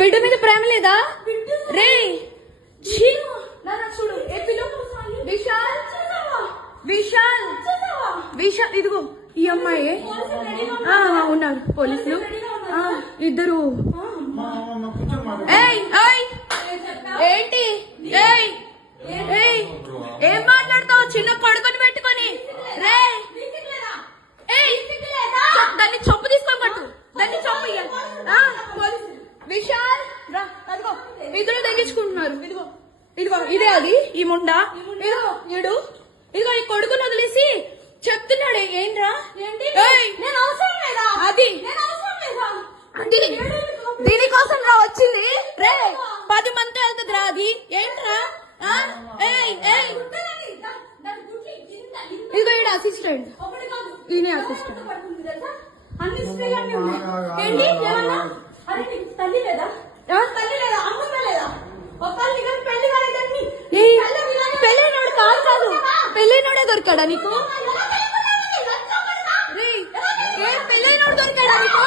బిడ్డ మీద ప్రేమ లేదా రే? చూడు విశాల్ విశాల్ విశాల్ ఇదిగో ఈ అమ్మాయి ఉన్నారు పోలీసులు ఇద్దరు. ఏంటి ఏం మాట్లాడతావు? చిన్న కొడుకుని పెట్టుకొని రే దాన్ని చొప్పు తీసుకొని పట్టు, దాన్ని చొప్పు విశాల్ రా. అదిగో ఇద్దరు తగ్గించుకుంటున్నారు. ఇదిగో ఇదిగో ఇదే అది ఈ ముండా. ఇదిగో ఇడు ఇదిగో ఈ కొడుకుని వదిలేసి చెప్తున్నాడు. ఏంట్రా అది దీనికోసం రా వచ్చింది రే. 10 మంది వెళ్తుంది రా. అది ఏంట్రా? ఇదిగో ఈడ అసిస్టెంట్, ఈయన అసిస్టెంట్. పెళ్ళైనోడు కాదు, పెళ్ళైనోడే దొరికాడా నీకు? పెళ్ళైనోడు దొరికాడా నీకు?